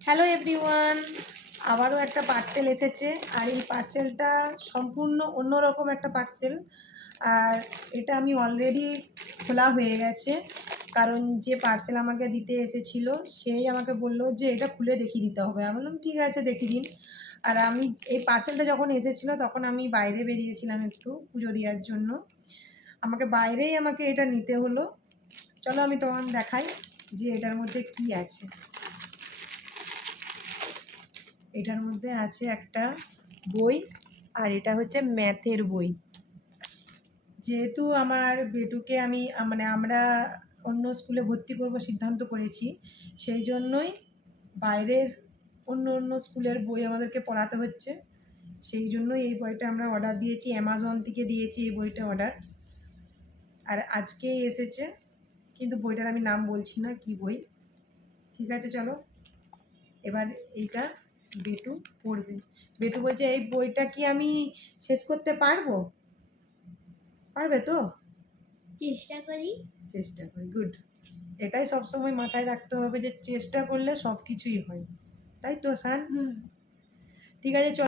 Hello everyone, আবারও একটা parcel এসেছে। আর এই পার্সেলটা সম্পূর্ণ অন্যরকম একটা পার্সেল। আর এটা আমি অলরেডি খোলা হয়ে গেছে, কারণ যে পার্সেল আমাকে দিতে এসেছিল সেই আমাকে বললো যে এটা খুলে দেখিয়ে দিতে হবে। আমি বললাম ঠিক আছে, দেখিয়ে দিন। আর আমি এই পার্সেলটা যখন এসেছিলো তখন আমি বাইরে বেরিয়েছিলাম একটু পুজো দেওয়ার জন্য। আমাকে এটা নিতে হলো। চলো আমি তোমার দেখাই যে এটার মধ্যে কি আছে। এটার মধ্যে আছে একটা বই, আর এটা হচ্ছে ম্যাথের বই। যেহেতু আমার বেটুকে আমরা অন্য স্কুলে ভর্তি করব সিদ্ধান্ত করেছি, সেই জন্যই বাইরের অন্য স্কুলের বই আমাদেরকে পড়াতে হচ্ছে। সেই জন্যই এই বইটা আমরা অর্ডার দিয়েছি, অ্যামাজন থেকে দিয়েছি এই বইটা অর্ডার। আর আজকেই এসেছে, কিন্তু বইটার আমি নাম বলছি না কি বই। ঠিক আছে, চলো এবার এইটা বেটু পড়বে। বেটু বলছে এই বইটা কি আমি শেষ করতে পারবো? পারবে তো? চেষ্টা করি। গুড। এটাই সবসময় মাথায় রাখতে হবে যে চেষ্টা করলে সব কিছুই হয়, তাই তো সান? ঠিক আছে, চলো।